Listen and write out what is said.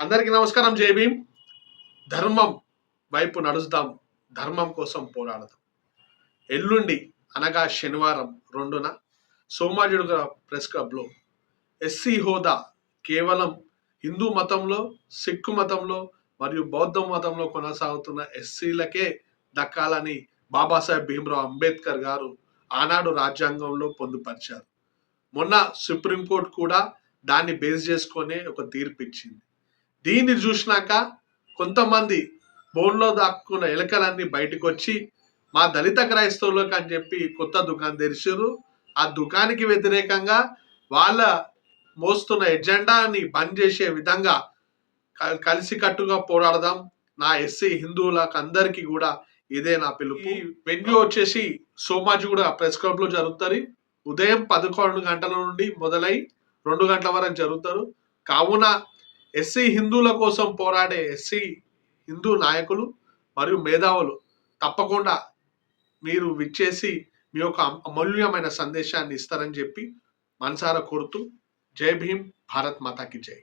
అందరికీ నమస్కారం. జై భీమ్. ధర్మం వైపు నడుస్తాం, ధర్మం కోసం పోరాడదాం. ఎల్లుండి అనగా శనివారం 2న సోమాజిగూడ ప్రెస్ క్లబ్లో ఎస్సీ హోదా కేవలం హిందూ మతంలో, సిక్కు మతంలో మరియు బౌద్ధ మతంలో కొనసాగుతున్న ఎస్సీలకే దక్కాలని బాబాసాహెబ్ భీమ్రావ్ అంబేద్కర్ గారు ఆనాడు రాజ్యాంగంలో పొందుపరిచారు. మొన్న సుప్రీంకోర్టు కూడా దాన్ని బేస్ చేసుకొని ఒక తీర్పు ఇచ్చింది. దీన్ని చూసినాక కొంతమంది బోన్లో దాక్కున్న ఎలకలన్నీ బయటకు వచ్చి మా దళిత క్రైస్తవులకు అని చెప్పి కొత్త దుకాణం తెరిచారు. ఆ దుకాణానికి వ్యతిరేకంగా వాళ్ళ మోస్తున్న ఎజెండాని బంద్ చేసే విధంగా కలిసికట్టుగా పోరాడదాం. నా ఎస్సీ హిందువులకు అందరికీ కూడా ఇదే నా పిలుపు. వెన్యూ వచ్చేసి సోమాజిగూడ ప్రెస్ క్లబ్ లో జరుగుతుంది. ఉదయం 11 గంటల నుండి మొదలై 2 గంటల వరకు జరుగుతారు. కావున ఎస్సీ హిందువుల కోసం పోరాడే ఎస్సీ హిందూ నాయకులు మరియు మేధావులు తప్పకుండా మీరు విచ్చేసి మీ యొక్క అమూల్యమైన సందేశాన్ని ఇస్తారని చెప్పి మనసారా కోరుతూ జై భీమ్, భారత్ మాతాకి జై.